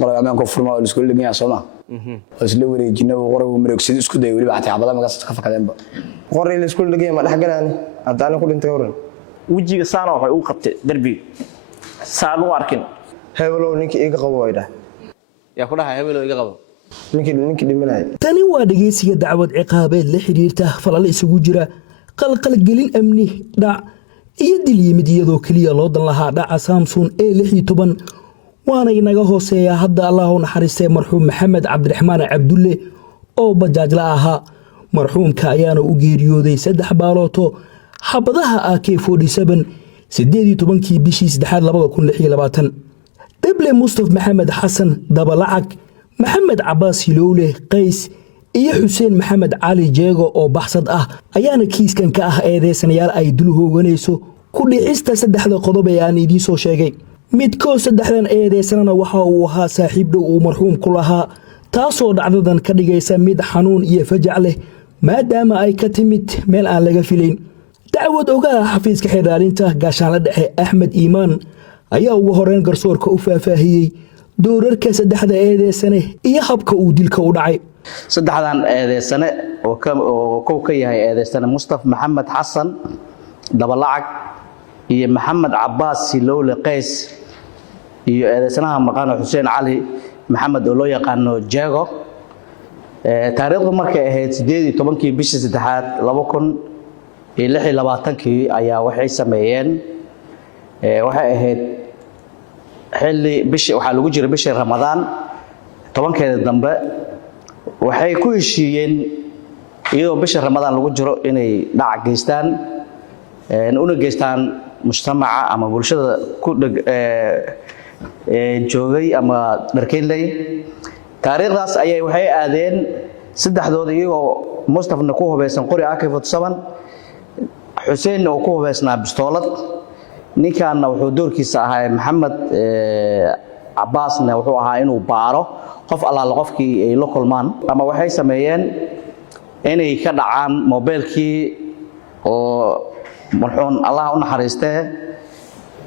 mar amaan ku furmaa oo isku dhigaya Soomaa isla wareejina qoraygu mareegsid isku day waliba xataa xabada magaas ka fakadeenba qoray la isku dhigay ma dhaxgalaan hadaan ku dhintay horan wajiga saano waxay u qabtay darbi saan u arkin hebelo ninkii iga qabo wayda yaa ku dhahay hebelo iga qabo ninkii dhimanay tani waa dhageysiga dacwad ciqaabeed la xiriirta falal isugu jira qalqal gelin amni dhac iyo dil yimid iyadoo kaliya loo dan lahaa dhaca Samsung A16 waana inaga hooseeya hadda Allah u naxariistay marxuum Maxamed Cabdiraxmaan Cabdulle oo bajaaj la ahaa marxuumka ayaana u geeriyooday 3 baalooto xabadaha AK47 18 bishii 3 2026 dable Mustafa Maxamed Xasan Dabalacag Maxamed Cabbaas Hilowle Qays iyo Xuseen Maxamed Cali Jeego oo baxsad ah ayaana kiiskan ka ah eedeysanayaal ay dul hooganayso ku dhicista 3 qodob ee aan idin soo sheegay midkood 3dan eedeysanana waxa uu ahaa saaxiib dhow uu marxuum ku lahaa taasoo dhacdadan ka dhigaysa mid xanuun iyo fajac leh maadaama ay ka timid meel aan laga filayn dacwad ogaa xafiiska xiraarinta gaashaanle dhexe Axmed Iimaan ayaa ugu horeen garsoorka u faahfaahiyay doorarka 3 eedeysane iyo habka uu dilka u dhacay 3dan eedeysane oo ka yahay eedeysane Mustafa Maxamed Xasan Dabalacag iyo Maxamed Cabbaas Hilowle Qays iyo eedeysanaha maqaan Xuseen Cali Maxamed oo loo yaqaano Jeego taariikhdu markay ahayd 18 bishii 3 2026 ayaa waxay sameeyeen waxay ahayd xilli bishii waxa lagu jiray bishii Ramadaan 10keeda dambe waxay ku heshiiyeen iyadoo bishii Ramadaan lagu jiro inay dhac geystaan una geystaan mujtamaca ama bulshada ku joogay ama dharkeynlay taariikhdaas ayay waxay aadeen 3dooda iyagoo Mustafana ku hubeysan qori AK47 Xuseen oo ku hubeysnaa bistoolad ninkaana wuxuu doorkiisa ahaa Maxamed Cabbaasna wuxuu ahaa inuu baaro qof allaala qofkii ay la kulmaan ama waxay sameeyeen inay ka dhacaan mobilkii oo marxuum Allah u naxariistay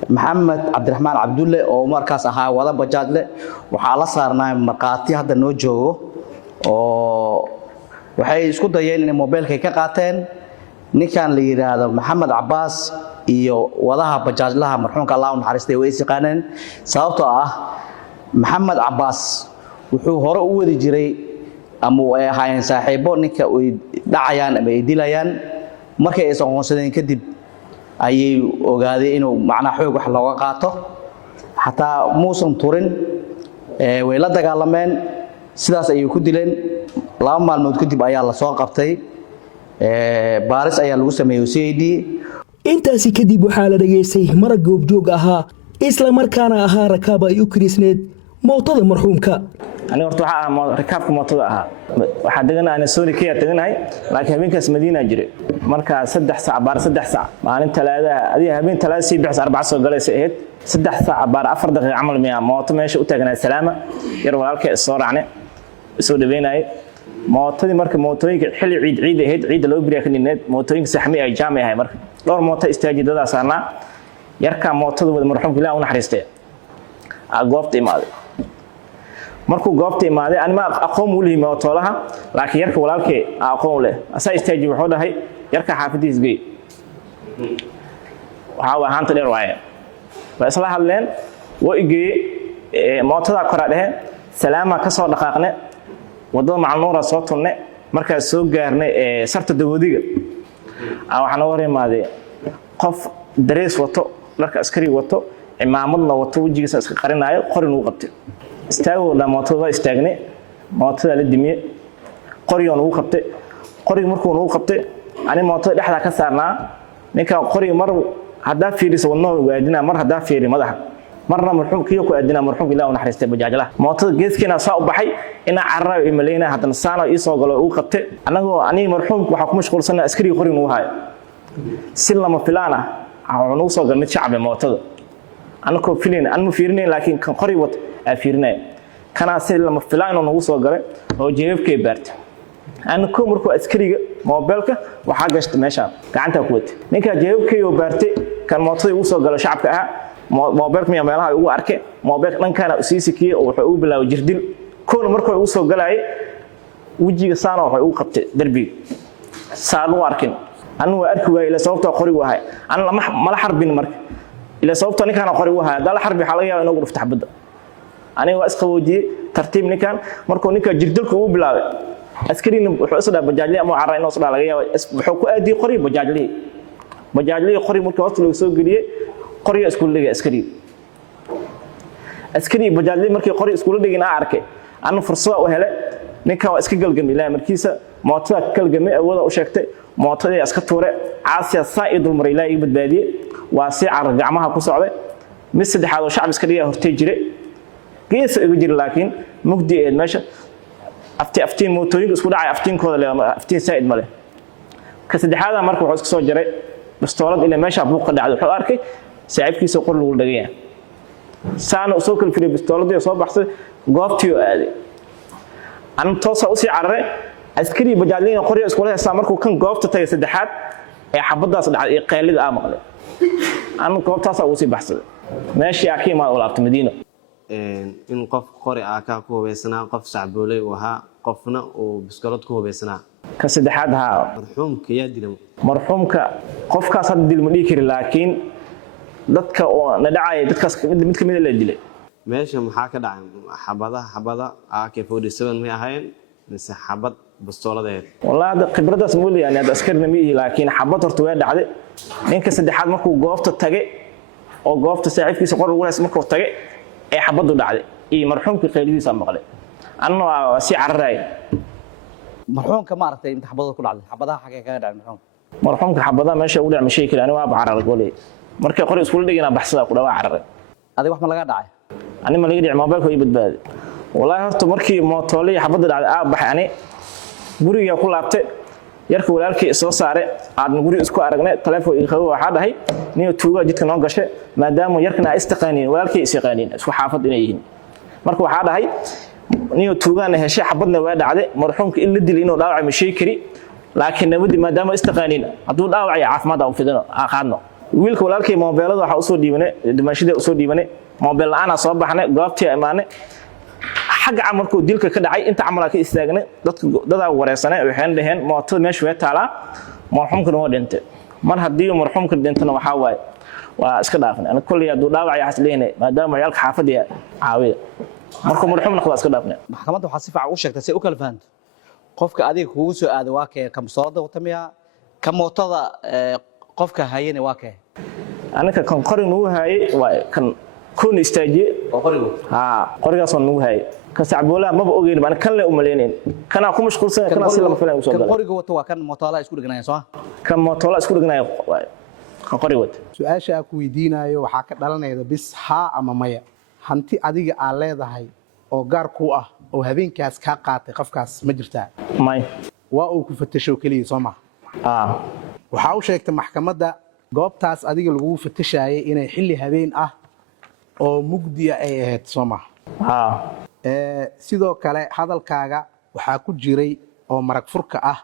Maxamed Cabdiraxmaan Cabdulle oo markaas ahaa wada bajaaj leh waxa la saarnaa marqaati hadda noo joogo oo waxay isku dayeen in mobilkay ka qaateen ninkan la yiraahdo Maxamed Cabbaas iyo wadaha bajaajlaha marxuumka Allah u naxariistay way isqaaneen sababtoo ah Maxamed Cabbaas wuxuu hore u wadi jiray ama ay ahaayeen saaxiibo ninka ay dhacayaan ama ay dilayaan markay ay soqonsadeen kadib ayay ogaadeen inuu macna xoog wax looga qaato hatta muusan turin way la dagaalameen sidaas ayay ku dileen 2 maalmood kadib ayaa la soo qabtay baaris ayaa lagu sameeyay CID intaasi kadib waxaa la dhageystay marag goobjoog ahaa isla markaana ahaa rakaab ay u kirisneed mootada marxuumka aniga horta waxa rakaabka mootada ahaa waxa deganaana Soomaaliya ka deganahay laakiin habeenkaas Madiina jire marka 3 saac baar 3 saac maalin talaada adiga habeen talaada si bixis 4 soo galaysa ahayd 3 saac baar 4 daqiiqo amal miya mooto meesha u taagnaa salaama yar walaalkay soo raacne soo dhaweynay mootadii marka mootooyinka xilli ciid ahayd ciid loo biriya kanineed mootooyinka saxmi ay jaamay ahay marka dhowr mooto istaajidada saarnaa yarka mootada wada marxuumka Ilaahay u naxariistay goobta imaaday markuu goobta imaaday anima aqoon u leeyahay mootolaha laakiin yarka walaalkay aqoon leh asaa istaaji wuxuu dhahay yarka xaafadiis geey waxa ahaanta dheer waaye isla hadleen waa igey mootada kora dhahe salaama ka soo dhaqaaqne wadada macnuura soo tunne marka soo gaarnay sarta dawoodiga waxaan u horeemaaday qof darees wato dharka askari wato imaamadna wato wajigiisa iska qarinayo qorin uu qabtay istaago la mootada istaagnay mootada la dimiye qoriyoon uu qabtay qori markuu uu qabtay ani mootada dhexda ka saarnaa ninka qori mar hadaa fiiriso wadno waadina mar hadaa fiiri madaxa marna marxuumkiyo ku aadina marxuumka Ilaahay u naxariistay bajaajlaha mootada geeskeena soo u baxay ina carrayo iimayna hadan saano ii soo galo uu qabtay anagoo ani marxuumku waxa ku mashquulsanaa askari qorin uu hayo si lama filaana waxaan u soo galnay shacab mootada anako fileen aan mu fiirnay laakiin kan qori wad fiirnay kana si lama filaan inuu soo galay oo jeebkay baartay anako markuu askariga mobilka waxa gashtay meesha gacanta ku watay ninka jeebkay oo baartay kan mootada uu soo galo shacabka ah موبايلك ميا meelaha ugu arkay موبايلك dhankana u sii sikiyay oo wuxuu u bilaabay jirdil koona markuu uu soo galay wajiga saana wuxuu u qabtay darbiga saan u arkin anu waa arki waayay ila sababta qori wahay an ma la xarbin marka ila sababta ninkan qori wahay dal xarbi xalaga yaa inuu dhufta xabada aniga waa isqawoojiyay tartiib ninkan markuu ninka jirdilku uu bilaabay askariina wuxuu isla bajaajlay ama carra inuu isla laga yaabo wuxuu ku aadii qori bajaajlay qori markii waqti loo soo galiyay qoriga isku dhigay askari bajaajlay markii qori isku dhigina arkay anu fursad u helay ninka waa iska galgamay ilaa markiisa mootada galgamay awooda u sheegtay mootada iska tuure caasiya saa'id ul maray ilaa badbaadiyay waa si carra gacmaha ku socday mid saddexaad oo shacab iska dhigay hortay jiray gees ugu jir laakiin mugdi ee meesha aftiin mootooyinka isku dhacay aftiinkooda leeyahay aftiin saa'id male ka saddexaad markuu wuxuu iska soo jaray bastoolad ilaa meesha buuq ka dhacday wuxuu arkay saaxiibkiisa qor lagu dhagaya saana soo kala firay bastooladii soo baxsay goobtii oo aaday an toosa u sii cararay askari bajaajleyna qoriga isku leeyahay markuu kan goobta tagay saddexaad ee xabadaas dhacday ee qeylida aan maqlay an goobtaas uu sii baxsaday meeshii akiima oo laabtay Madiina in qof qori ka ku hubeysnaa qof sacboolay uu ahaa qofna uu biskoolad ku hubeysnaa ka saddexaad ha marxuumka yaa dilay marxuumka qofkaas had dil ma dhigi kari laakiin dadka oo na dhacay dadkaas mid kamid la dilay meesha maxaa ka dhacay xabada AK47 ma ahayn mise xabad bastooladeed wallahi khibradaas ma leeyahay hada askarna ma yihi laakiin xabad horta way dhacday ninka saddexaad markuu goobta tagay oo goobta saaxiibkiisa qor ugu haysta markuu tagay ee xabadu dhacday ee marxuumka qeylidiisa maqlay anna waa si cararay marxuumka ma aragtay inta xabadu ku dhacday xabadaha xagee kaga dhacay marxuumka xabadaha meesha u dhacay shay kale aniga waa cararay golay markay qori isku dhigina baxsada ku dhawaa cararay adiga wax ma laga dhacay ani ma laga dhicin mobilka ay badbaadi wallahi horta markii mootoolay xabada dhacday baxay ani guriga ku laabtay yarka walaalkii soo saaray aad guri isku aragnay telefoon ii qabo waxa dhahay niyo tuuga jidka noo gashay maadaama yarkana istaqaaniin walaalkii isaqaaniin isku xaafad inay yihiin marka waxa dhahay niyo tuugana heshay xabadna waa dhacday marxuumka in la dilay inuu dhaawac ma shay kari laakiin nabadi maadaama istaqaaniin haduu dhaawac caafimaad u fidano qaadno wiilka walaalkii mobilada waxa u soo dhiibanay dimashada u soo dhiibanay mobil la'aan soo baxnay goobtii imaanay xagga amarku dilka ka dhacay inta amal ka istaagnay dadka wareersanay waxaan dhaheen mootada meesha way taalaa marxuumka waa dhintay mar hadii marxuumka dhintana waxa waay waa iska dhaafnay ana kulli adu dhaawac ay xasleynay maadaama yaalka xaafadiya caawiya markuu marxuumna khalaas ka dhaafnay maxkamadda waxa si fiican u sheegtay si u kala fahanto qofka adiga kugu soo aaday waa kee kam soorada watamiya ka mootada qofka hayeen waa kee anaka kan qorin uu hayay waa kan كون استاجي قرية صنوع هاي كسعبولا ما بقولين أنا كان له أملينين كان أكون مشغول سنة كان أصير لما فلان وصل كان قرية وتوا كان مطالع يسكول جناية صح كان مطالع يسكول جناية كان قرية سؤال شاك ويدينا يو حكت لنا إذا بس ها أما مايا هنتي أديك على ذا هاي أو جار كوه أو هبين كاس كاقات قف كاس مجرتا ماي وأو كفتشوا كلي صمع وحاول شيء محكمة ده جواب تاس أديك الجو فتشاي إن يحل هبين oo mugdi ay ahayd Soomaa sidoo kale hadalkaaga waxa ku jiray oo marag furka ah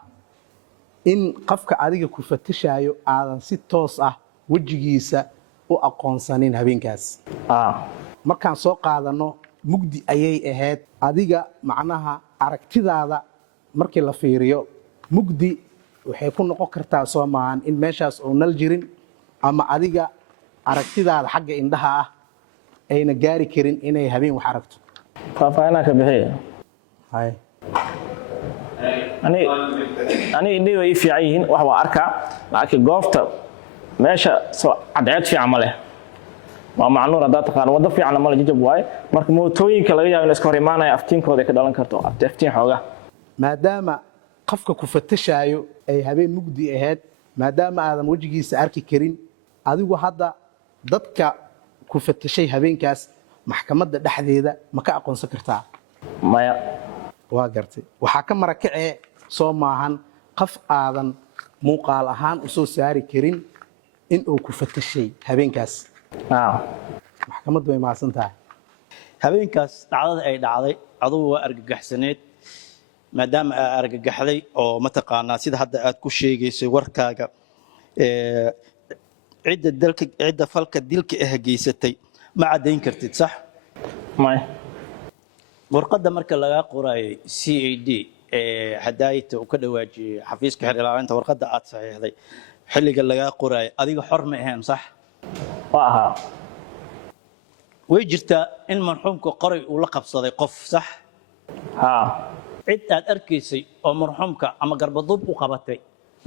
in qofka adiga ku fatishayo aadan si toos ah wajigiisa u aqoonsanin habeenkaas markaan soo qaadano mugdi ayay ahayd adiga macnaha aragtidaada markii la fiiriyo mugdi waxay ku noqon kartaa Soomaan in meeshaas oo nal jirin ama adiga aragtidaada xagga indhaha ah ayna gaari karin inay habeen wax aragto faafayna ka bixiyo hay ani indhihi way fiican wax waa arkaa laakiin goobta meesha soo cadceed fiican ma leh waa macnuur hada taqaan wada fiican ma leh jajab waay marka mootooyinka laga yaabo in iska hor imaanaya aftiinkooda ka dhalan karto aftiin xooga maadaama qofka ku fatashayo ay habeen mugdi ahayd maadaama aadan wajigiisa arki karin adigu hadda dadka ku fatashay habeenkaas maxkamadda dhaxdeeda ma ka aqoonsan kartaa maya waa gartay waxa ka marakacay soo maahan qof aadan muuqaal ahaan u soo saari karin in uu ku fatashay habeenkaas maxkamaddu way maasan tahay habeenkaas dhacdada ay dhacday adigu waa argagaxsaneed maadaama aad argagaxday oo mataqaanaa sida hadda aad ku sheegaysay warkaaga cidda falka dilka ah geysatay ma caddayn kartid sax may warqadda marka laga qorayo CAD hadaayta uu ka dhawaajiyay xafiiska xil ilaalinta warqadda aad saxiixday xilliga laga qorayo adiga xor ma ahayn sax waa ahaa way jirtaa in marxuumka qoray uu la qabsaday qof sax haa cid aad arkaysay oo marxuumka ama garbadub u qabatay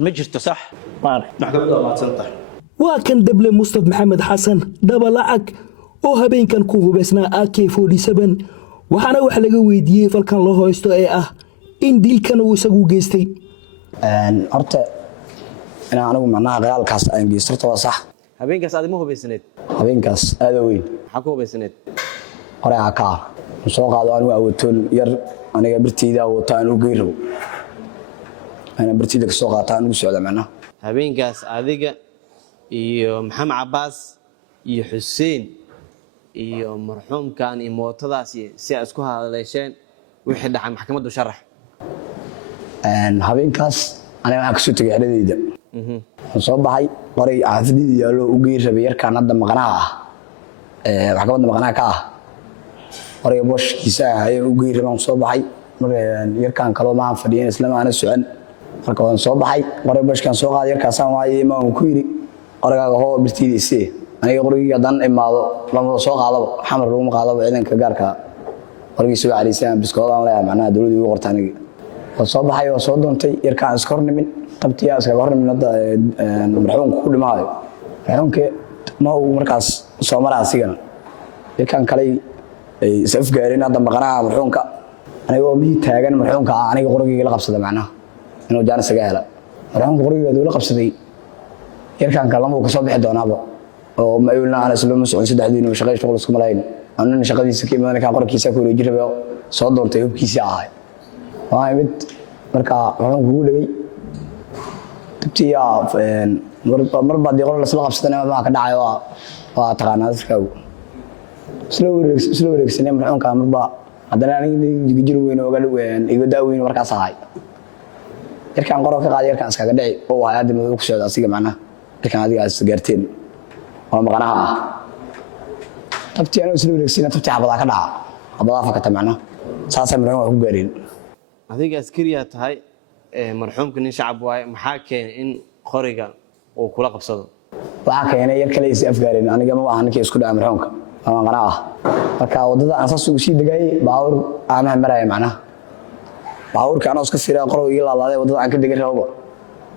ma jirto sax maar maxkamadda waa mahadsantahay waa kan deble mustaf maxamed xasan dhabalacag oo habeenkan ku hubaysnaa AK47 waxaana wax laga weydiiyey falkan loo hooysto ee ah in dilkan uu isagu geystay horta inaan anigu macnaha qiyaalkaas aan geystirto waa sax habeenkaas aad ma hubaysaneed habeenkaas aad u weyn maxaa ku hubaysaneed hore aka soo qaado anigu awatoon yar aniga birtayda wata aan u geero ana birtayda ka soo qaata anigu socda macnaha habeenkaas adiga iyo maxamed cabaas iyo xuseen iyo marxuumkan iyo mootadaas si ay isku hadaleesheen wixii dhacay maxkamaddu sharax habeenkaas aniga waxaan kasoo tegay xeradayda waxaan soo baxay qoray xaafidii yaalo u geey rabay yarkaan hadda maqnaha ah maxkamadda maqnaha ka ah qoray booshkiisa ah ayaan u geey rabay soo baxay yarkaan kaloo maan fadhiyan isla maana socon marka waan soo baxay qoray booshkan soo qaaday yarkaasaan waayay ma uu ku yiri qoragaaga hoo birtidiisii aniga qorigii hadan imaado lama soo qaadaba xamar lagu qaadaba ciidanka gaarka qorigiisa waa caliisaan biskoodaan leeyahay macnaha dawladdu ugu qortaan aniga oo soo baxay oo soo doontay yarkaan iska hornimin qabtiya iska hornimin hadda marxuumku ku dhimaayo marxuumke ma uu markaas soo maraa asigana yarkaan kale ay saf gaareen hadda maqnaha marxuumka aniga oo mii taagan marxuumka aniga qorigii la qabsaday macnaha inuu jaan isaga hela marxuumka qorigii la qabsaday yarkaan kale uu ka soo bixi doonaaba oo ma ayuuna aan isla mas'uul saddexdiin oo shaqo shaqo isku malayn anna shaqadiisa ka imaanay ka qorkiisa ku wareejin rabo soo doontay hubkiisa ahay waa mid marka waxaan kugu dhigay tabtiya mar baad diqol la soo qabsadana ma ka dhacay waa taqaanaa dadka isla wareegsanay marxuumka marba haddana aniga jir weyn oo galween iga daaweyn markaas ahay yarkaan qoro ka qaaday yarkaan iskaga dhici oo ay aad ku socda asiga macnaha yarkaan adiga as gaarteen waa maqnaha ah tabtii anoo isla wareegsina tabtii xabada ka dhaca xabada fakata macnaha saasay marxuum ku gaareen adiga askariya tahay marxuumka nin shacab waay maxaa keenay in qoriga uu kula qabsado waxa keenay yar kale is afgaareen aniga ma ahan ninkii isku dhaca marxuumka waa maqnaha ah marka wadada aan saas ugu sii dagay baawur aan maray macnaha baawurka anoo iska fiiraa qoriga ila laaday wadada aan ka degay rabo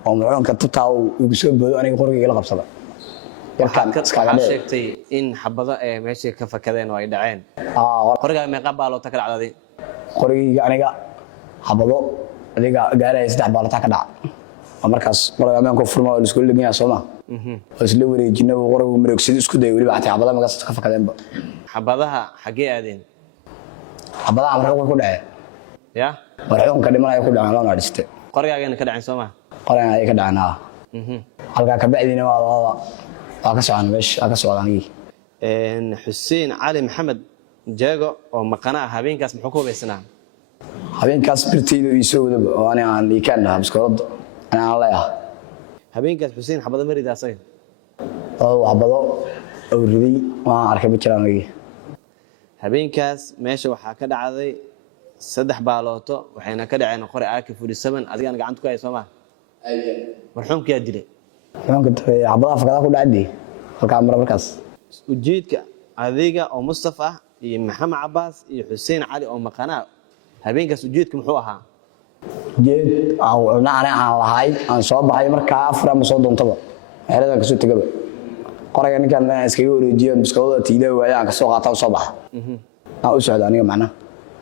oo marxuumka tabtaa uu soo boodo aniga qoriga ila qabsada yarkaan iskaga sheegtay in xabada ee meesha ka fakadeen oo ay dhaceen qoriga meeqa baaloota ka dhacday qoriga aniga xabado adiga gaaray 3 baaloota ka dhac markaas qoriga aan ku furmo isku lignaa Soomaa isla wareejinay qoriga mareegsid isku day waliba xataa xabada magaas ka fakadeen xabadaha xagee aadeen xabadaha marxuumka ku dhacay ya marxuumka dhimanaya ku dhacay lana dhistay qorigaagana ka dhacay Soomaa qoriga ay ka dhacnaa halka ka bacdina waa ka socon meesha ka socdaanay Xuseen Cali Maxamed Jeego oo maqnaa habeenkaas muxuu ku hubaysnaa habeenkaas birtayda ii soo wada oo aan ikaan biskoolad aan leeyahay habeenkaas Xuseen xabada marida asaga oo xabado oo riday waan arkay bijiraan habeenkaas meesha waxaa ka dhacday 3 baalooto waxayna ka dhaceen qori AK47 adigana gacanta ku hay Soomaa marxuumka dilay marxuumka xabada fakada ku dhacday halka markaas ujeedka adiga oo Mustafa iyo Maxamed Cabaas iyo Xuseen Cali oo maqnaa habeenkaas ujeedku muxuu ahaa jeed aan lahaay aan soo baxay markaa afar ama soo doontaba xeerada ka soo tagaba qoriga ninkan iskaga wareejiyo biskooda tiida waaya aan ka soo qaataa soo baxa aan u socdo aniga macna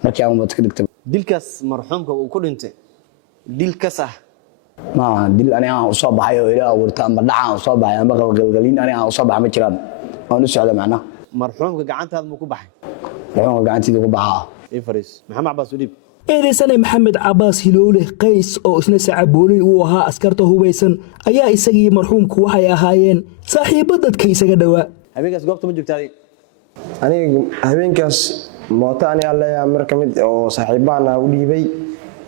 markii aan wada ka degtay dilkaas marxuumka uu ku dhintay dilkaas ah ma dil aniga aan soo baxay oo ilaa abuurta ama dhaca soo baxay ama qalgalin aniga aan soo baxay ma jiraan aan u socdo macna marxuumka gacantaada ma ku baxay marxuumka gacantiisa ku baxaa Faris Maxamed Cabaas Udib eedeysane Maxamed Cabaas Hiloole Qays oo isna sacaboolay uu ahaa askarta hubeysan ayaa isagii marxuumku waxay ahaayeen saaxiibo dadka isaga dhawaa habeenkaas goobta ma joogtay aniga habeenkaas mooto aniga leeyahay marka mid oo saaxiibana u dhiibay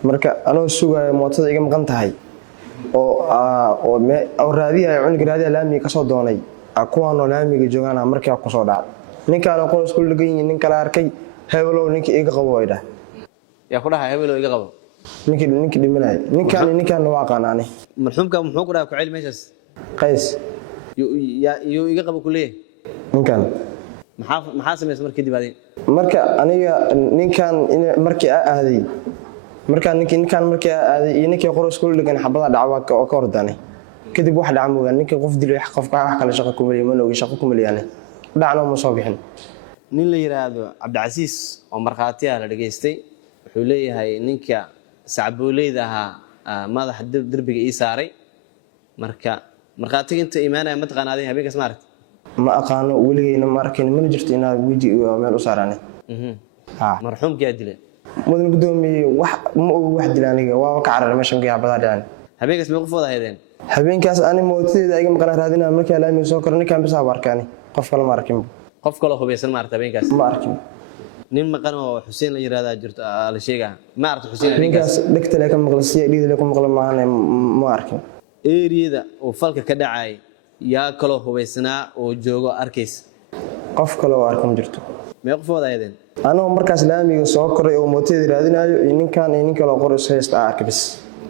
marka anoo sugayo mootada iga maqan tahay oo raadiyaha cunuga raadiyaha laamiga ka soo doonay kuwaanoo laamiga joogaana markaa ku soo dhacay ninkaan oo qol isku dhagan yihiin nin kala arkay hebelow ninkii iga qabo way dhahay yaa ku dhahay hebel oo iga qabo ninkii dhimanay ninkaan waa aqaanaani marxuumka muxuu ku dhahay ku celi meeshaas qays yuu iga qabo ku leeyahay ninkaan maxaa sameysay markii dib aadeen marka aniga ninkaan markii aaday iyo ninkii qoro isku dhagan xabada dhacwa oo ka hordaanay kadib wax dhaca moogaan ninkii qof dilay qofka wax kale shaqo ku maleeyay ma noogi shaqo ku maleeyay dhacna ma soo bixin nin la yiraahdo Cabdicasiis oo markhaati ah la dhageystay wuxuu leeyahay ninka sacbooleyda ahaa madax darbiga ii saaray marka markhaatiga inta iimaanaya ma taqaanaadeen habeenkaas ma aragtay ma aqaano weligeyna ma arkin mana jirto inaad weji meel u saaraane marxuumkii aad dilay mudan gudoomiye wax dilaaniga waa ka carar meeshan ka yaabada dhacay habeenkaas ma qof wada haydeen habeenkaas ani mootideeda iga maqan raadinaa markii laami soo kor ninkaan bisaa arkaani qof kale ma arkin qof kale hubeysan ma aragtay habeenkaas ma arkin nin maqan oo Xuseen la yiraahdo jirto la sheegaa ma aragtay Xuseen habeenkaas dhigta ka maqlasiya dhiidle ku maqlan maahan ma arkin eeriyada oo falka ka dhacay yaa kale hubeysnaa oo joogo arkays qof kale oo arkan jirto ma qof wada haydeen anoo markaas laamiga soo koray oo mootideeda raadinayo nin kale qoro heesta arkabis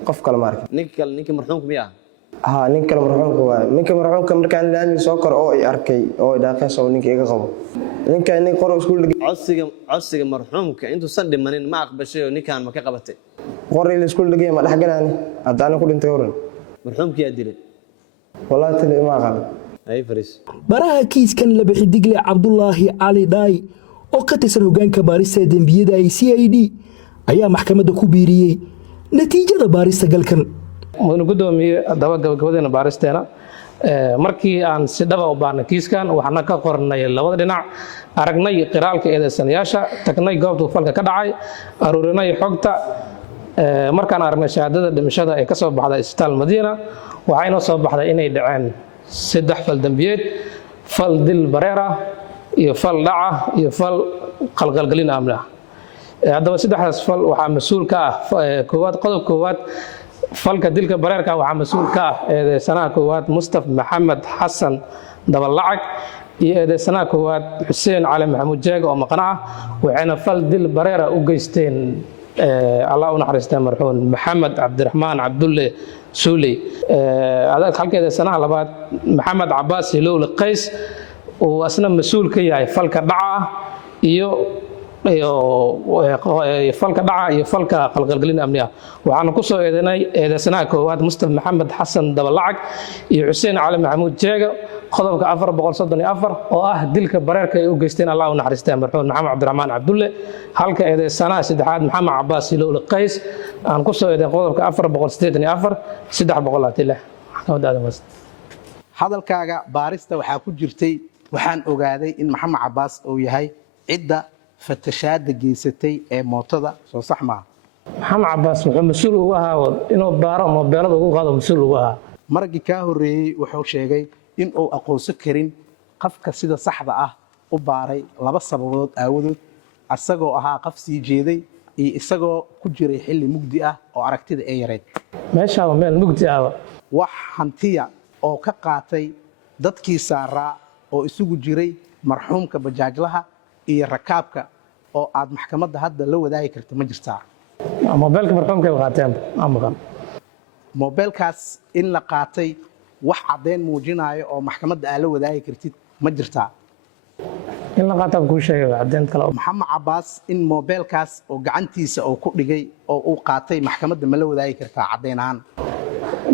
qof kale ma arkin ninka marxuumka miyaa ninka marxuumka waa ninka marxuumka markaan laamiga soo koro oo ay arkay oo ay dhaaqayso ninka iga qabo ninka qoro isku dhigay codsiga marxuumka intuu san dhimanin ma aqbashay oo ninkan ma ka qabatay qoray la isku dhigay ma dhaxgalaani hadaan ku dhintay horan marxuumkii aad dilay wallahi tani ma aqaan ay faris baraha kiiskan laba xidigle Cabdullaahi Cali Dhaay oo ka tirsan hoggaanka baarista dambiyada ay CID ayaa maxkamadda ku biiriyay natiijada baarista galkan mudan gudoomiye daba gabagabadeena baaristeena markii aan si dhaba u baarnay kiiskan waxaana ka qornay labada dhinac aragnay qiraalka eedeysanayaasha tagnay goobta falka ka dhacay aruurinay xogta markaan aragnay shahaadada dhimashada ee ka soo baxday isbitaal Madiina waxayna soo baxday inay dhaceen 3 fal dambiyeed fal dil bareera iyo fal dhaca iyo fal qalqalgelin amna haddaba saddexdaas fal waxaa mas'uul ka ah qodob koowaad falka dilka bareerka waxaa mas'uul ka ah eedeysanaha koowaad Mustafa Maxamed Xasan Dabalacag iyo eedeysanaha koowaad Xuseen Cali Maxamuud Jeega oo maqan ah waxayna fal dil bareera u geysteen Allah u naxariistay marxuum Maxamed Cabdiraxmaan Cabdulle Suuley halkeeda sanaha labaad Maxamed Cabbaas Hilowle Qays oo asna mas'uul ka yahay falka dhaca iyo falka dhaca iyo falka qalqalgelin amniga waxaana ku soo eedeysanaha koowaad Mustafa Maxamed Xasan Dabalacag iyo Xuseen Cali Maxamuud Jeega qodobka 434 oo ah dilka bareerka ay u geysteen Allah u naxariistay marxuum Maxamed Cabdiraxmaan Cabdulle halka eedeysanaha saddexaad Maxamed Cabbaas Hilowle Qays aan ku soo eedeyn qodobka 484 336 hadalkaaga baarista waxaa ku jirtay waxaan ogaaday in Maxamed Cabbaas uu yahay cidda fatashaada geysatay ee mootada soo sax ma Maxamed Cabbaas wuxuu mas'uul uga ahaa inuu baaro moobilada ugu qaado mas'uul uga ahaa markii ka horeeyay wuxuu sheegay in uu aqoonsan karin qafka sida saxda ah u baaray laba sababood aawadood asagoo ahaa qaf sii jeeday iyo isagoo ku jiray xilli mugdi ah oo aragtida ay yareed meesha waa meel mugdi ah wax hantiya oo ka qaatay dadkii saaraa oo isugu jiray marxuumka bajaajlaha iyo rakaabka oo aad maxkamadda hadda la wadaagi karto ma jirtaa moobilka marxuumka ay qaateen amaqan moobilkaas in la qaatay wax cadeen muujinayo oo maxkamadda aad la wadaagi kartid ma jirtaa in la qaataa ku sheegay cadeen kale Maxamed Cabbaas in moobilkaas oo gacantiisa oo ku dhigay oo uu qaatay maxkamadda ma la wadaagi kartaa cadeen ahaan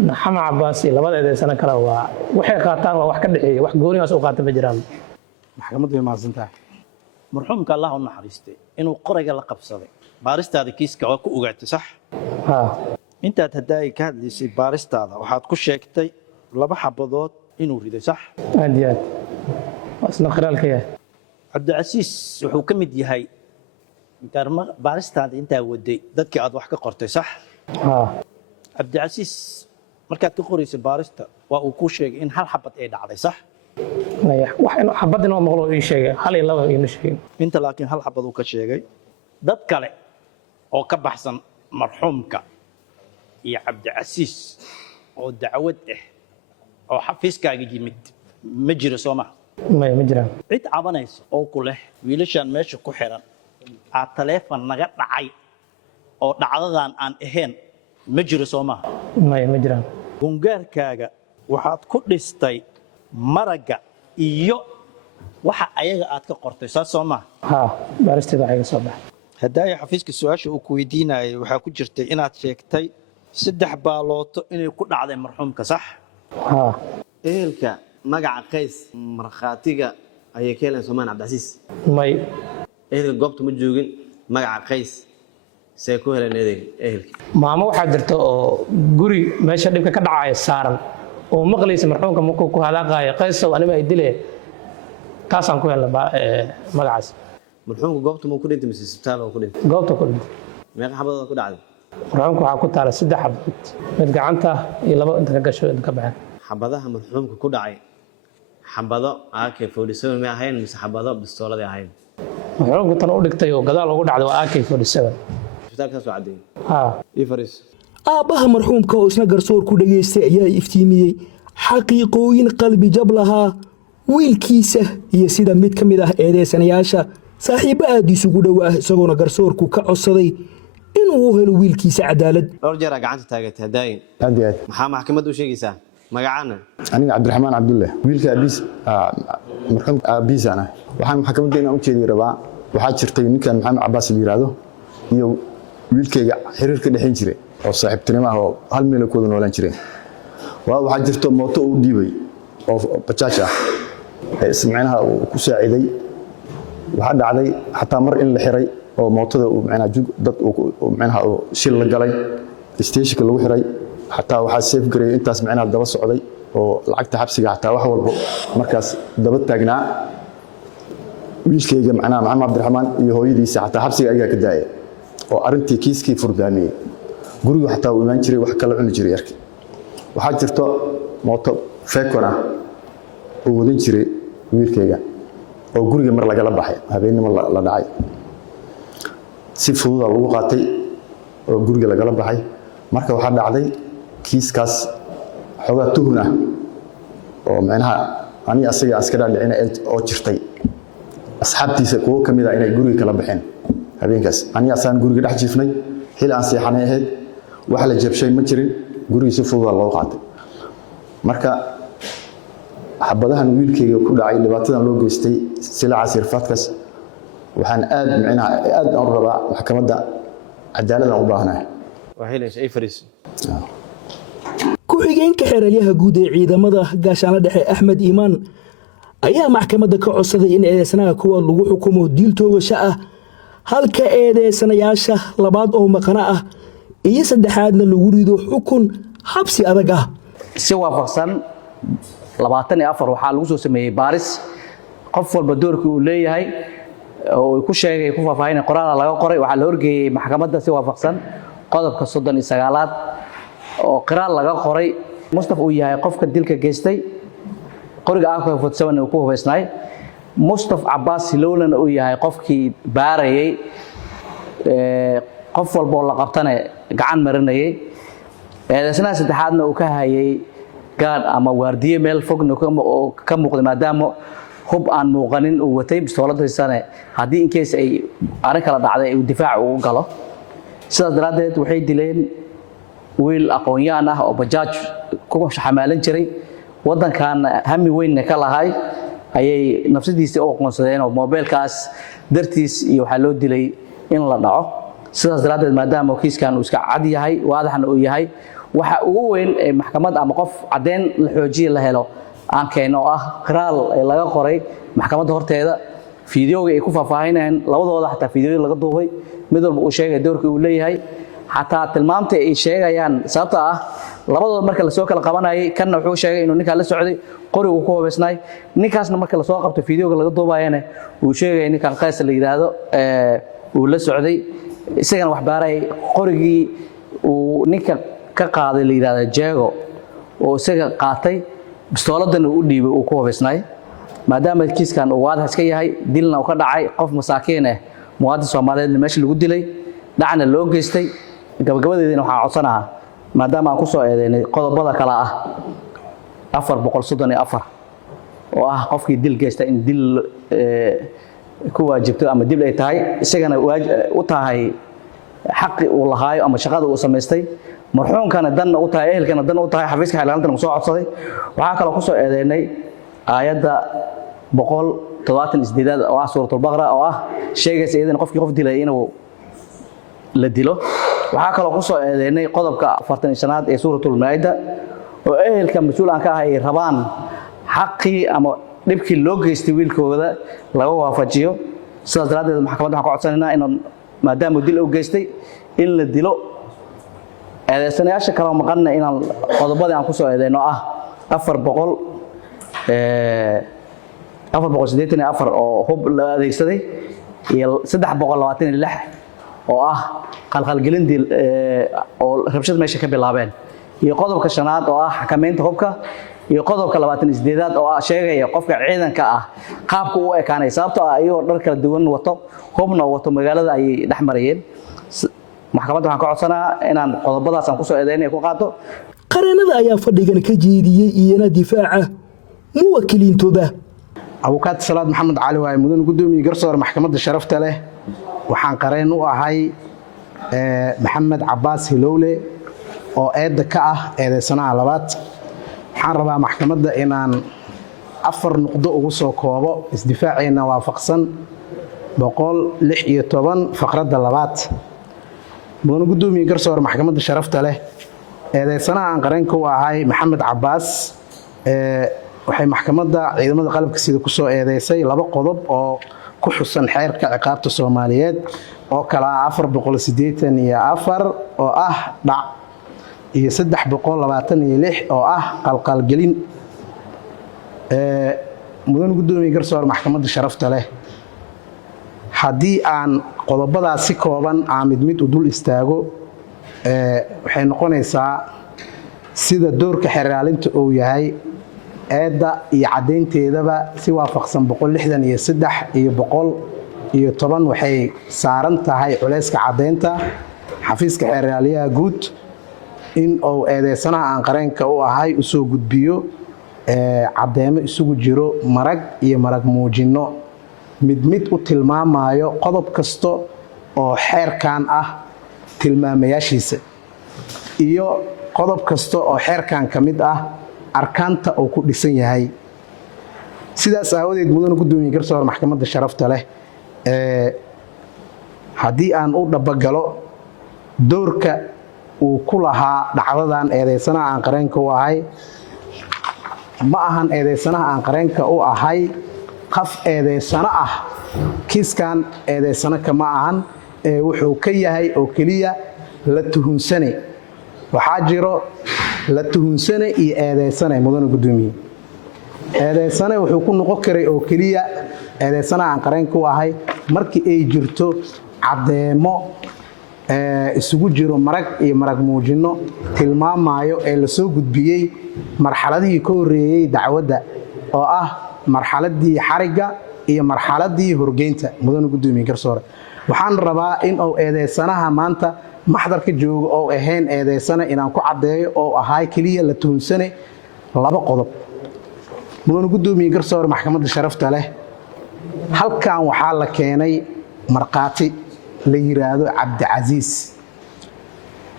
Maxamed Cabbaas iyo labada eedeysana kale waa waxay qaataan waa wax ka dhaxeeya wax gooniyaas u qaatay ma jiraan maxkamaddu way maasantahay marxuumka Allah u naxariistay inuu qorayga la qabsaday baaristaada kiiska waa ku ogaatay sax intaad hadday ka hadlaysay baaristaada waxaad ku sheegtay 2 xabadood inuu riday sax aad asna qiraalka yahay Cabdicasiis wuxuu ka mid yahay baaristaada intaa waday dadkii aad wax ka qortay sax Cabdicasiis markaad ka qoraysay baarista waa uu ku sheegay in hal xabad ay dhacday sax wax inuu xabad inuu maqlo ii sheegay hal iyo laba ii sheegay inta laakiin hal xabad uu ka sheegay dad kale oo ka baxsan marxuumka iyo Cabdicasiis oo dacwad ah oo xafiiskaaga yimid ma jiro Soomaa ma jiraan cid cabanaysa oo ku leh wiilashan meesha ku xiran aad taleefan naga dhacay oo dhacdadan aan ahayn ma jiro soo maaha ma jiraan gungaarkaaga waxaad ku dhistay maraga iyo waxa ayaga aad ka qortay saas soo maaha haa baaristeeda waxay ka soo baxay haddaaya xafiiska su-aasha uu ku weydiinayay waxaa ku jirtay inaad sheegtay 3 baalooto inay ku dhacday marxuumka sax haa ehelka magaca qays markhaatiga ayay ka heleen Soomaan Cabdicasiis may ehelka goobta ma joogin magaca qays say ku heleen ehelka maamo waxaa jirta oo guri meesha dhibka ka dhacaya saaran oo maqlaysa marxuumka markuu ku halaaqayo qaysow anima ay dileen taasaan ku helnay magacaas marxuumka goobta ma ku dhintay mise isbitaal oo ku dhintay goobta ku dhintay meeqa xabadooda ku dhacday marxuumka waxaa ku taala 3 xabadood mid gacanta iyo 2 inta ka gasho inta ka baxeen xabadaha marxuumka ku dhacay xabado AK47 ma ahayn mise xabado bistoolada ahayn marxuumka tan u dhigtay oo gadaal ugu dhacday waa AK47 isbitaalka soo cadeeyay haa Faris aabbaha marxuumka oo isna garsoor ku dhageystay ayaa iftiimiyey xaqiiqooyin qalbi jab lahaa wiilkiisa iyo sida mid ka mid ah eedeysanayaasha saaxiibo aad isugu dhow ah isagoona garsoorku ka codsaday inuu u helo wiilkiisa cadaalad dhowr jeer gacanta taagatay hadaayin maxaa maxkamaddu u sheegaysaa magacana aniga Cabdiraxmaan Cabdulle wiilka abiis markan abiisana waxaan maxkamadda inaan u jeediyo rabaa waxaa jirtay ninkan Maxamed Cabbaas la yiraahdo iyo wiilkayga xiriir ka dhaxayn jiray oo saaxiibtinimo ah oo hal meel ku wada noolaan jireen waxaa jirto mooto uu dhiibay oo bajaaj ah ismicnaha uu ku saaciday waxa dhacday xataa mar in la xiray oo mootada uu macna dad uu macnaha shil la galay stationka lagu xiray xataa waxa safe garay intaas macnaha daba socday oo lacagta xabsiga xataa wax walba markaas daba taagnaa wiilkayga macnaha Maxamed Cabdiraxmaan iyo hooyadiisa xataa xabsiga ayaga ka daayay oo arintii kiiskii furdaamiyay guriga xataa uu iman jiray wax kala cuni jiray yarkii waxa jirto mooto feekona oo wadan jiray wiilkayga oo guriga mar laga la baxay habeenimo la dhacay si fudud lagu qaatay oo guriga laga la baxay marka waxa dhacday kiiskaas xogaa tuhuna oo macnaha ani asaga askara dhicina oo jirtay asxaabtiisa kuwa kamid ah inay guriga kala baxeen habeenkaas ani asaan guriga dhex jiifnay xil aan seexanay ahayd wax la jabshay ma jirin guriga si fudud loo qaatay marka xabadahan wiilkayga ku dhacay dhibaatadan loo geystay silaaca sirfaadkaas waxaan aad macnaha aad aan rabaa maxkamadda cadaalad u baahnahay waxay Faris ku-xigeenka xeeralyaha guud ee ciidamada gaashaanka dhexe Axmed Iimaan ayaa maxkamadda ka codsaday in eedeysanaha kuwa lagu xukumo dil toogasho ah halka eedeysanayaasha labaad oo maqana ah iyo saddexaadna lagu rido xukun xabsi adag ah si waafaqsan 24 waxaa lagu soo sameeyay baaris qof walba doorkii uu leeyahay oo ku sheegay ku faahfaahinay qoraal laga qoray waxa la horgeeyay maxkamadda si waafaqsan qodobka 39aad oo qiraal laga qoray Mustafa uu yahay qofka dilka geystay qoriga AK47 uu ku hubeysnay Mustafa Cabbaas Lowlan uu yahay qofkii baarayay qof walba oo la qabtana gacan marinayay eedeysanaha saddexaadna uu ka hayay gaad ama waardiye meel fogna ka muuqday maadaama hub aan muuqanin uu watay bistooladiisana haddii in case ay arrin kala dhacday uu difaac u galo sidaas daraadeed waxay dileen wiil aqoon-yahan ah oo bajaaj ku xamaalan jiray wadankan hami weyn ka lahay ayay nafsadiisa u aqoonsadeen oo mobilkaas dartiis iyo waxa loo dilay in la dhaco sidaas daraadeed maadaama kiiskan uu iska cad yahay waadaxna uu yahay waxa ugu weyn ee maxkamad ama qof cadeen la xoojiye la helo aan keeno ah qiraal laga qoray maxkamadda horteeda fiidiyowga ay ku faahfaahinayaan labadooda xataa fiidiyowga laga duubay mid walba uu sheegay doorkii uu leeyahay xataa tilmaamta ay sheegayaan sababta ah labadooda marka la soo kala qabanayay kanna wuxuu sheegay inuu ninka la socday qorigu ku hubeysnay ninkaasna marka la soo qabto fiidiyowga laga duubayana uu sheegay ninkan qays la yiraahdo uu la socday isagana wax baaray qorigii uu ninka ka qaaday la yiraahdo jeego oo isaga qaatay bistooladan uu dhiibay uu ku hubeysnay maadaama kiiskan uu waadax iska yahay dilna uu ka dhacay qof masaakiin ah muwaadin Soomaaliyeed meesha lagu dilay dhacna loo geystay gabagabadeedina waxaan codsanayaa maadaama aan ku soo eedeynay qodobada kala ah 434 oo ah qofkii dil geysta in dil ku waajibto ama dil ay tahay isagana u tahay xaqi uu lahaayo ama shaqada uu samaystay marxuumkana dan u tahay ehelkana dan u tahay xafiiska xeelaalinta soo codsaday waxa kale ku soo eedeynay aayadda 178 oo ah suuratul baqara oo ah sheegaysa in qofkii qof dilay inuu la dilo waxa kale ku soo eedeynay qodobka 45aad ee suuratul maa'ida oo ehelka mas'uul aan ka ahay rabaan xaqii ama dhibkii loo geystay wiilkooda laga waafajiyo sidaas daraadeed maxkamadda waxaan ka codsanaynaa in maadaama dil uu geystay in la dilo eedeysanayaasha kale maqanna inaan qodobada aan ku soo eedeyno ah 484 oo hub la adeegsaday iyo 326 oo ah qalqalgelin dil oo rabshad meesha ka bilaabeen iyo qodobka shanaad oo ah xakameynta hubka iyo qodobka 28aad oo sheegaya qofka ciidanka ah qaabka uu ekaanay sababtoo ah ayuu dhar kala duwan wato hubna wato magaalada ay dhaxmarayeen maxkamadda waxaan ka codsanaa inaan qodobadaas aan ku soo eedeynay ku qaato qareenada ayaa fadhigan ka jeediyay iyana difaaca muwakkiliintooda abukaat salaad maxamed cali waay mudan gudoomiye garsoor maxkamadda sharafta leh waxaan qareen u ahay maxamed cabaas hilowle oo eedda ka ah eedeysanaha labaad waxaan rabaa maxkamadda inaan 4 nuqdo ugu soo koobo isdifaaceena waafaqsan 116 faqradda labaad mudan gudoomiye garsoor maxkamadda sharafta leh eedeysanaha aan qareenka u ahay maxamed cabaas waxay maxkamadda ciidamada qalabka sida ku soo eedeysay 2 qodob oo ku xusan xeerka ciqaabta Soomaaliyeed oo kala 484 oo ah dhac iyo 326 oo ah qalqalgelin mudan gudoomiye garsoor maxkamadda sharafta leh haddii aan qodobadaas si kooban aan mid u dul istaago waxay noqonaysaa sida doorka xeraalinta uu yahay eedda iyo cadeynteedaba si waafaqsan 163 iyo 110 waxay saaran tahay culayska cadeynta xafiiska xeraaliyaha guud in uu eedeysanaha aan qareenka u ahay u soo gudbiyo cadeemo isugu jiro marag iyo marag muujino mid u tilmaamayo qodob kasto oo xeerkan ah tilmaamayaashiisa iyo qodob kasto oo xeerkan kamid ah arkaanta uu ku dhisan yahay sidaas aawadeed mudan gudoomiye garsoor maxkamadda sharafta leh haddii aan u dhabagalo doorka uu ku lahaa dhacdadan eedeysanaha aan qareenka u ahay ma ahan eedeysanaha aan qareenka u ahay qaf eedeysano ah kiiskan eedeysano kama ahan wuxuu ka yahay oo keliya la tuhunsane waxaa jiro la tuhunsane iyo eedeysane mudan gudoomiye eedeysane wuxuu ku noqon karay oo keliya eedeysanaha aan qareenka u ahay markii ay jirto cadeemo isugu jiro marag iyo marag muujino tilmaamayo ee la soo gudbiyey marxaladii ka horeeyay dacwadda oo ah marxaladii xariga iyo marxaladii horgeynta mudan gudoomiye garsoor waxaan rabaa in uu eedeysanaha maanta maxdarka joogo oo ahayn eedeysana inaan ku cadeeyo oo ahay kaliya la tuhunsane 2 qodob mudan gudoomiye garsoor maxkamadda sharafta leh halkan waxaa la keenay marqaati la yiraahdo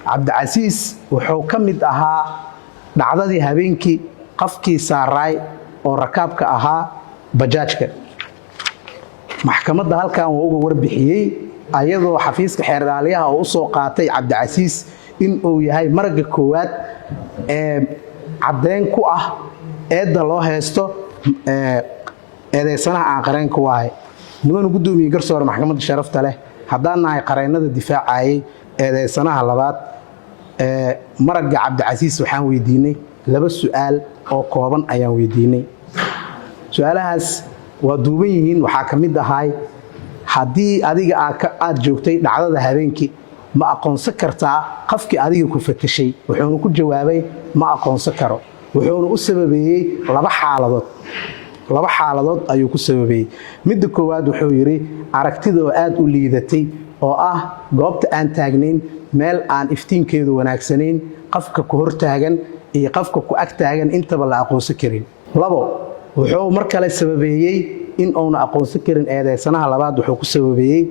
Cabdicasiis wuxuu ka mid ahaa dhacdadii habeenkii qafkii saaray oo rakaabka ahaa bajaajka maxkamadda halkan uu uga warbixiyay ayadoo xafiiska xeeraaliyaha oo u soo qaatay Cabdicasiis in uu yahay marga koowaad ee cadeyn ku ah eedda loo haysto eedeysanaha aan qareenka u ahay mudan gudoomiye garsoor maxkamadda sharafta leh haddaan nahay qareenada difaacayay eedeysanaha labaad maragga Cabdicasiis waxaan weydiinay 2 su'aal oo kooban ayaan weydiinay su'aalahaas waa duuban yihiin waxaa ka mid ahay haddii adiga aad joogtay dhacdada habeenkii ma aqoonsan kartaa qofkii adiga ku fatashay wuxuuna ku jawaabay ma aqoonsan karo wuxuuna u sababeeyay 2 xaaladood ayuu ku sababeeyay midda koowaad wuxuu yiri aragtida oo aad u liidatay oo ah goobta aan taagnayn meel aan iftiinkeedu wanaagsanayn qofka ku hor taagan iyo qofka ku ag taagan intaba la aqoonsan karin 2 wuxuu mar kale sababeeyey in uuna aqoonsan karin eedeysanaha labaad wuxuu ku sababeeyey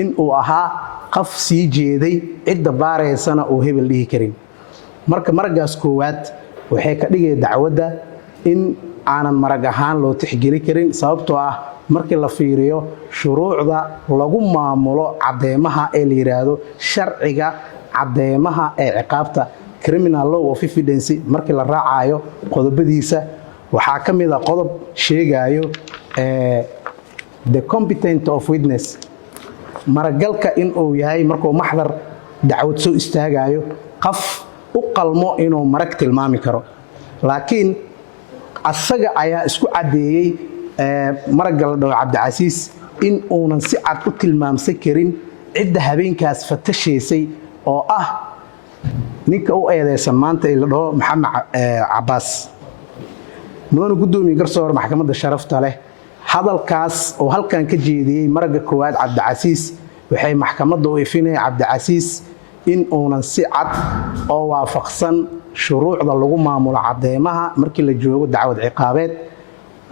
in uu ahaa qof sii jeeday cidda baaraysana uu hebel dhihi karin marka maragaas koowaad waxay ka dhigay dacwadda in aanan marag ahaan loo tixgeli karin sababtoo ah markii la fiiriyo shuruucda lagu maamulo cadeymaha ee la yiraahdo sharciga cadeymaha ee ciqaabta criminal law of evidence markii la raacayo qodobadiisa waxaa ka mid ah qodob sheegayo the competent of witness maragalka in uu yahay markuu maxdar dacwad soo istaagayo qof u qalmo inuu marag tilmaami karo laakiin asaga ayaa isku cadeeyay maragga la dhaho Cabdicasiis in uunan si cad u tilmaamsan karin cidda habeenkaas fatashaysay oo ah ninka u eedeysan maanta la dhaho Maxamed Cabbaas noona gudoomiye garsoor maxkamadda sharafta leh hadalkaas oo halkan ka jeediyay maragga koowaad Cabdicasiis waxay maxkamadda u ifinay Cabdicasiis in uunan si cad oo waafaqsan shuruucda lagu maamulo cadeymaha markii la joogo dacwad ciqaabeed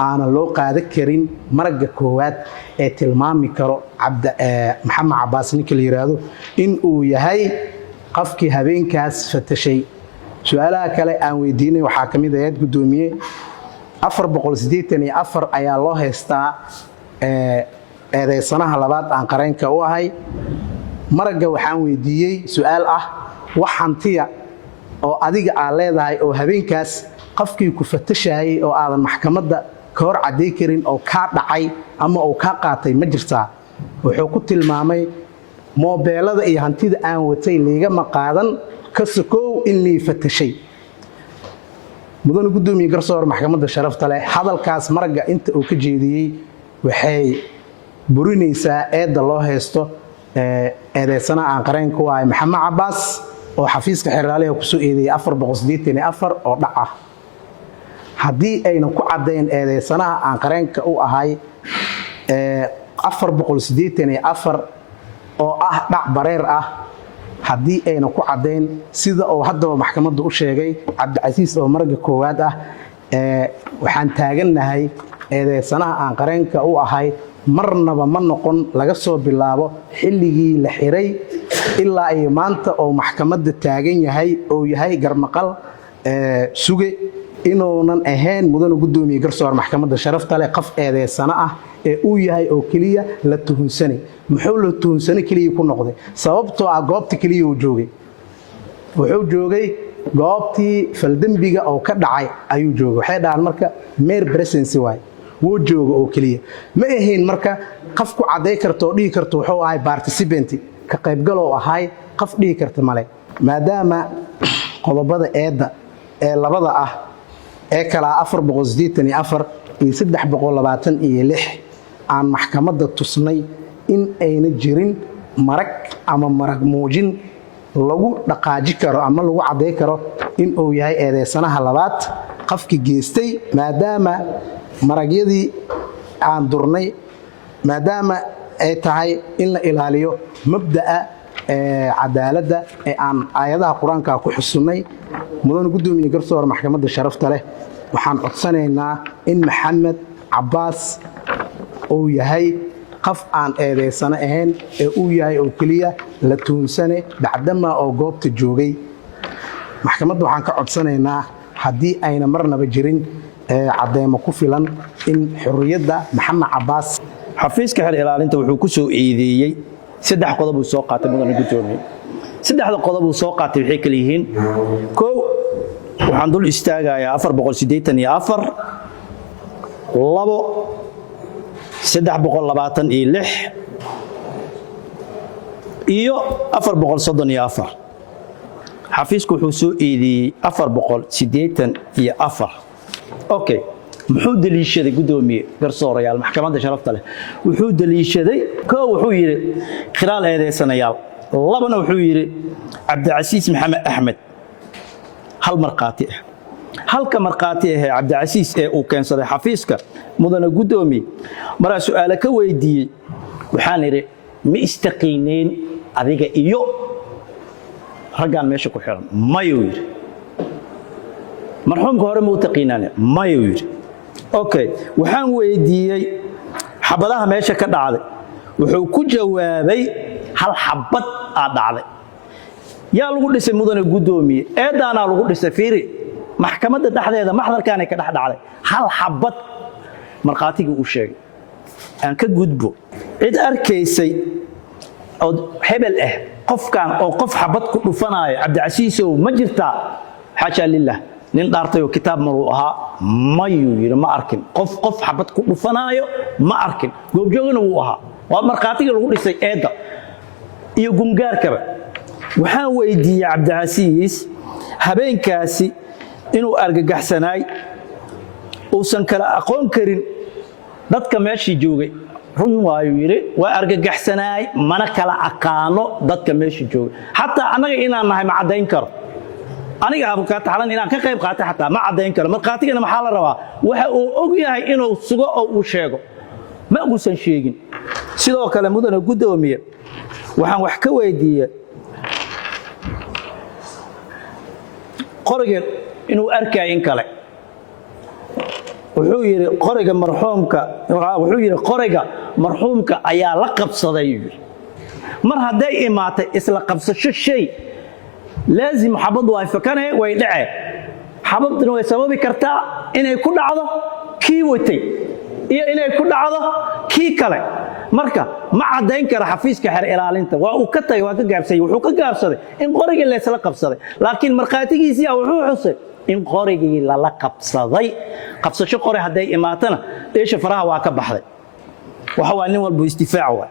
aanan loo qaadan karin maragga koowaad ee tilmaami karo Maxamed Cabbaas ninka la yiraahdo in uu yahay qofkii habeenkaas fatashay su'aalaha kale aan weydiinay waxaa ka mid ah gudoomiye 484 ayaa loo haystaa eedeysanaha labaad aan qareenka u ahay maragga waxaan weydiiyey su'aal ah wax hantiya oo adiga aad leedahay oo habeenkaas qofkii ku fatashayay oo aadan maxkamadda ka hor cadeey karin oo ka dhacay ama oo ka qaatay ma jirtaa wuxuu ku tilmaamay moobeelada iyo hantida aan watay liiga ma qaadan ka sokow in lii fatashay mudane gudoomiye garsoor maxkamadda sharafta leh hadalkaas maragga inta uu ka jeediyey waxay burinaysaa eedda loo haysto eedeysana aan qareenka u ahay Maxamed Cabbaas oo xafiiska xeraalaha ku soo eedeeyay 484 oo dhac ah haddii ayna ku cadeyn eedeysanaha aan qareenka u ahay 484 oo ah dhac bareer ah haddii ayna ku cadeyn sida oo haddaba maxkamadda u sheegay Cabdicasiis oo maragga koowaad ah waxaan taaganahay eedeysanaha aan qareenka u ahay marnaba ma noqon laga soo bilaabo xilligii la xiray ilaa ay maanta oo maxkamadda taagan yahay oo yahay garmaqal suge inuunan ahayn mudane gudoomiye garsoor maxkamadda sharafta leh qof eedeysana ah ee uu yahay oo kaliya la tuhunsanay muxuu la tuhunsanay kaliya ku noqday sababtoo ah goobta kaliya uu joogay wuxuu joogay goobtii faldambiga oo ka dhacay ayuu joogay waxay dhahan marka mere presence waay wuu joogo oo kaliya ma ahayn marka qof ku cadeey karto oo dhihi karto wuxuu ahay participant ka qaybgal oo ahay qof dhihi karta male maadaama qodobada eedda ee labada ah ee kala 484 iyo 326 aan maxkamadda tusnay in ayna jirin marag ama marag muujin lagu dhaqaaji karo ama lagu cadeey karo in uu yahay eedeysanaha labaad qofkii geystay maadaama maragyadii aan durnay maadaama ay tahay in la ilaaliyo mabda'a cadaaladda ee aan aayadaha quraanka ku xusunnay mudane gudoomiye garsoor maxkamadda sharafta leh waxaan codsanaynaa in Maxamed Cabbaas uu yahay qof aan eedeysana ahayn ee uu yahay oo kaliya la tuunsane bacdama oo goobta joogay maxkamadda waxaan ka codsanaynaa haddii ayna marnaba jirin cadeymo ku filan in xurriyadda Maxamed Cabbaas xafiiska xeer ilaalinta wuxuu ku soo eedeeyay 3 qodob uu soo qaatay mudane gudoomiye 3 qodob uu soo qaatay waxay kala yihiin koow waxaan dul istaagayaa 484 labo 326 iyo 434 xafiisku wuxuu soo eedeeyay 484 okay muxuu daliishaday gudoomiye garsoorayaal maxkamadda sharafta leh wuxuu daliishaday koo wuxuu yiri khiraal eedeysanayaal labana wuxuu yiri Cabdicasiis Maxamed Axmed hal marqaati ah halka marqaati ah Cabdicasiis ee uu keensaday xafiiska mudane gudoomiye maraa su'aalo ka weydiiyay waxaan yiri ma istaqiineen adiga iyo raggan meesha ku xiran mayuu yiri marxuumka hore ma u taqiinaan mayuu yiri okay waxaan weydiiyey xabadaha meesha ka dhacday wuxuu ku jawaabay hal xabad aa dhacday yaa lagu dhisay mudane gudoomiye eedaana lagu dhisay fiiri maxkamadda dhexdeeda maxdarkaanay ka dhex dhacday hal xabad markhaatiga uu sheegay aan ka gudbo cid arkaysay oo hebel ah qofkan oo qof xabad ku dhufanayo cabdicasiisow ma jirtaa xaasha lillah nin dhaartay oo kitaab maruu ahaa mayuu yidhi ma arkin qof xabad ku dhufanayo ma arkin goobjoogana wuu ahaa waa markhaatiga lagu dhisay eedda iyo gungaarkaba waxaan weydiiyey cabdicasiis habeenkaasi inuu argagaxsanaay uusan kala aqoon karin dadka meeshii joogay run waayuu yidhi waa argagaxsanaay mana kala aqaano dadka meeshii joogay xataa annaga inaan nahay ma caddayn karo aniga abukaata xalan inaan ka qayb qaatay xataa ma caddayn karo markhaatigana maxaa la rabaa waxa uu og yahay inuu sugo oo uu sheego ma uusan sheegin sidoo kale mudane gudoomiye waxaan wax ka weydiiyey qoriga inuu arkay in kale wuxuu yiri qoriga marxuumka ayaa la qabsaday mar haday imaatay isla qabsasho shay laazim xabadu ay fakanay way dhacay xabaduna way sababi kartaa inay ku dhacdo kii watay iyo inay ku dhacdo kii kale marka ma cadayn kara xafiiska xer ilaalinta waa uu ka tagay waa ka gaabsay wuxuu ka gaabsaday in qoriga la isla qabsaday laakiin marqaatigiisii wuxuu xusay in qorigii la qabsaday qabsasho qori haday imaatana eesha faraha waa ka baxday waxa waa nin walba istifaac waa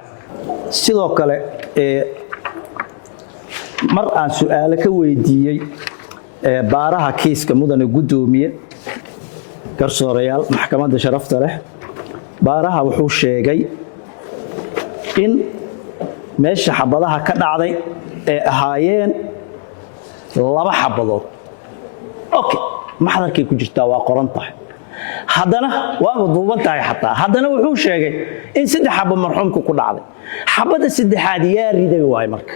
sidoo kale mar aan su'aalo ka weydiiyey baaraha kiiska mudane gudoomiye garsoorayaal maxkamadda sharafta leh baaraha wuxuu sheegay in meesha xabadaha ka dhacday ay ahaayeen laba xabadood okay maxdarkay ku jirtaa waa qoran tahay haddana waa duuban tahay xataa haddana wuxuu sheegay in saddex xabo marxuumku ku dhacday xabada saddexaad yaa riday waay marka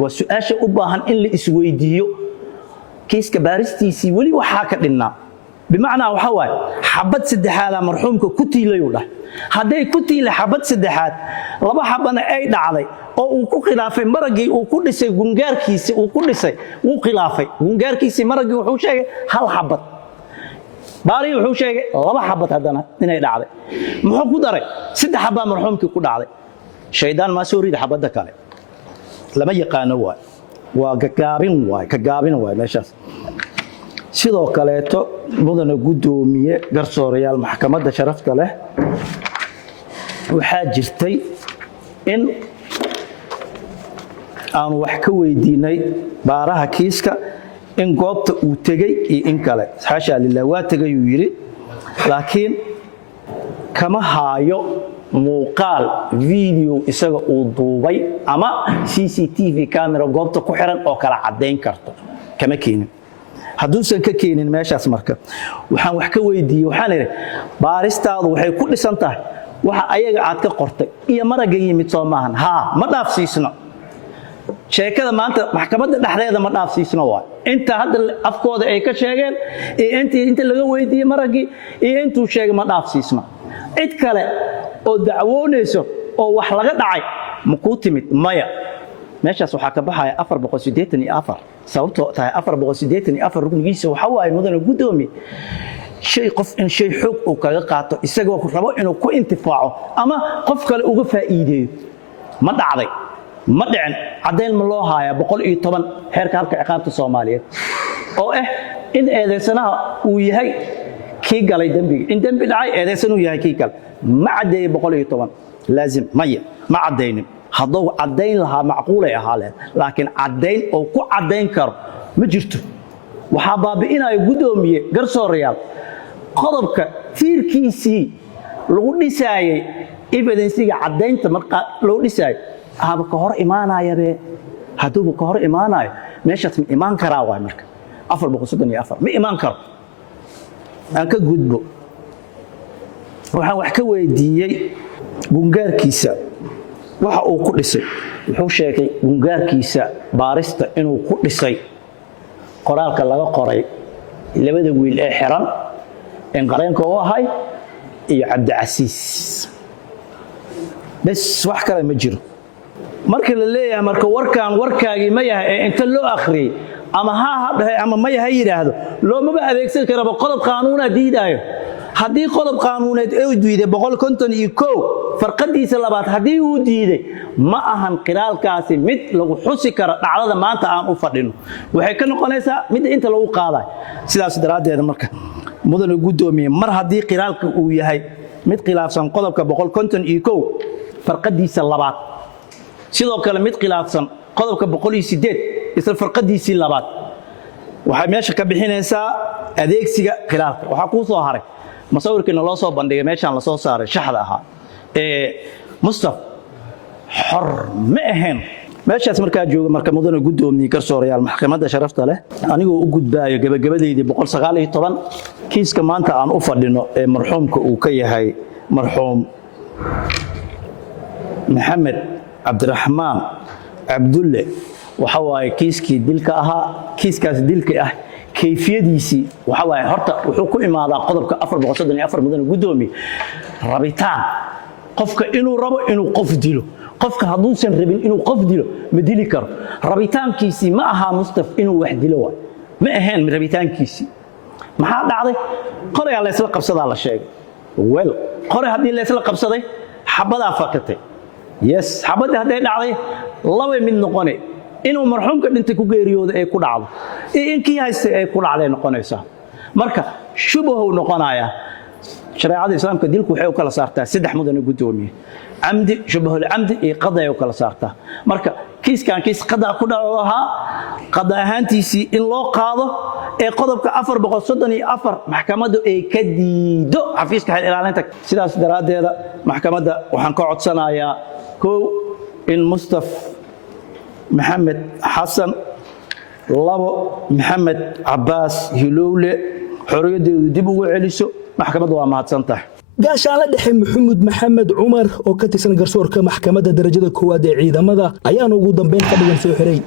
waa su'aasha u baahan in la isweydiiyo kiiska baaristiisii weli waxaa ka dhinnaa bimacnaa waxa waaye xabad saddexaada marxuumka ku tiilayuu dhah hadday ku tiilay xabad saddexaad laba xabana ay dhacday oo uu ku khilaafay maragii uu ku dhisay gungaarkiisii uu ku dhisay wuu khilaafay gungaarkiisii maragii wuxuu sheegay hal xabad baari wuxuu sheegay laba xabad haddana inay dhacday muxuu ku daray saddex xabaa marxuumkii ku dhacday shaydaan ma soo rida xabadda kale lama yaqaano waay waa ka gaabin waay meeshaas sidoo kaleeto mudane gudoomiye garsoorayaal maxkamadda sharafta leh waxaa jirtay in aan wax ka weydiinay baaraha kiiska in goobta uu tegey iyo in kale xaasha lillah waa tegay uu yiri laakiin kama haayo muuqaal video isaga uu duubay ama CCTV camera goobta ku xiran oo kala cadeyn karto kama keenin hadduusan ka keenin meeshaas marka waxaan wax ka weydiiyey waxaan idhi baaristaadu waxay ku dhisan tahay waxa ayaga aad ka qortay iyo maraga yimid soo maahan haa ma dhaafsiisno sheekada maanta maxkamadda dhexdeeda ma dhaafsiisno waa inta hadda afkooda ay ka sheegeen iyo inta laga weydiiyey maragii iyo intuu sheegay ma dhaafsiisno cid kale oo dacwoonayso oo wax laga dhacay ma ku timid maya meeshaas waxaa ka baxaya 484 sababtoo tahay 484 rugnigiisa waxa waaye mudane gudoomiye shay qof in shay xoog uu kaga qaato isagoo rabo inuu ku intifaaco ama qof kale uga faa'iideeyo ma dhacday ma dhicin cadeyn ma loo haaya 110 heerka halka ciqaabta Soomaaliyeed oo in eedeysanaha uu yahay kii galay dambiga in dambi dhacay eedeysan uu yahay kii kale ma cadeey 110 laazim ma cadeynin hadduu cadeyn lahaa macquul ay ahaayeen laakiin cadeyn oo ku cadeyn karo ma jirto waxa baabi'inaya gudoomiye garsoorayaal qodobka tiirkiisii lagu dhisaayay evidence-ga cadeynta marka loo dhisaayay haba ka hor imaanaya hadduu ka hor imaanayo meeshaas ma imaan karaa waay marka 434 ma imaan karo aan ka gudbo waxaan wax ka weydiiyey gungaarkiisa waxa uu ku dhisay wuxuu sheegay gungaarkiisa baarista inuu ku dhisay qoraalka laga qoray labada wiil ee xiran in qareenka uu ahay iyo cabdicasiis bes wax kale ma jiro marka la leeyahay marka warkaagii ma yahay ee inta loo akhriyay ama ha dhahay ama ma yahay yiraahdo loomaba adeegsan karaba qodob qaanuuna diidaayo haddii qodob qaanuuneed uu diiday 151 farqadiisa labaad haddii uu diiday ma ahan qiraalkaasi mid lagu xusi karo dhacdada maanta aan u fadhino waxay ka noqonaysaa mid inta lagu qaaday sidaas daraadeed marka mudane gudoomiye mar haddii qiraalka uu yahay mid khilaafsan qodobka 151 farqadiisa labaad sidoo kale mid khilaafsan qodobka 108 isla farqadiisii labaad waxay meesha ka bixinaysaa adeegsiga khilaalka waxa ku soo haray masawirkiina loo soo bandhigay meeshaan la soo saaray shaxda ahaa Mustafa xor ma ahayn meeshaas markaa jooga marka mudane gudoomiye garsoorayaal maxkamadda sharafta leh anigoo u gudbaayo gabagabadeedii 119 kiiska maanta aan u fadhino ee marxuumka uu ka yahay marxuum maxamed cabdiraxmaan cabdulle waxa waaye kiiskii dilka ahaa kiiskaas dilka ah kayfiyadiisii waxa waaye horta wuxuu ku imaadaa qodobka 434 mudane gudoomiye rabitaan qofka inuu rabo inuu qof dilo qofka hadduusan rabin inuu qof dilo ma dili karo rabitaankiisii ma aha Mustafa inuu wax dilo waa ma ahayn rabitaankiisii maxaa dhacday qoray la isla qabsadaa la sheegay wel qoray haddii la isla qabsaday xabadaa fakatay yes xabada haday dhacday laba mid noqonay inuu marxuumka dhintay ku geeriyooday ay ku dhacdo inkii haystay ay ku dhacday noqonaysa marka shubahu noqonaya shariicada islaamka dilku waxay u kala saartaa saddex mudane gudoomiye amdi shubahul amdi iyo qadaa u kala saartaa marka kiiskan kiis qadaa ku dhaco ahaa qadaa ahaantiisii in loo qaado ee qodobka 434 maxkamaddu ay ka diido xafiiska xil ilaalinta sidaas daraadeeda maxkamadda waxaan ka codsanayaa koow in Mustafa maxamed xasan labo maxamed cabaas hilowle xorriyadeedu dib ugu celiso maxkamaddu waa mahadsantahay gaashaanle dhexe maxamuud maxamed cumar oo ka tirsan garsoorka maxkamadda darajada koowaad ee ciidamada ayaana ugu dambeyn ka dhigan soo xiray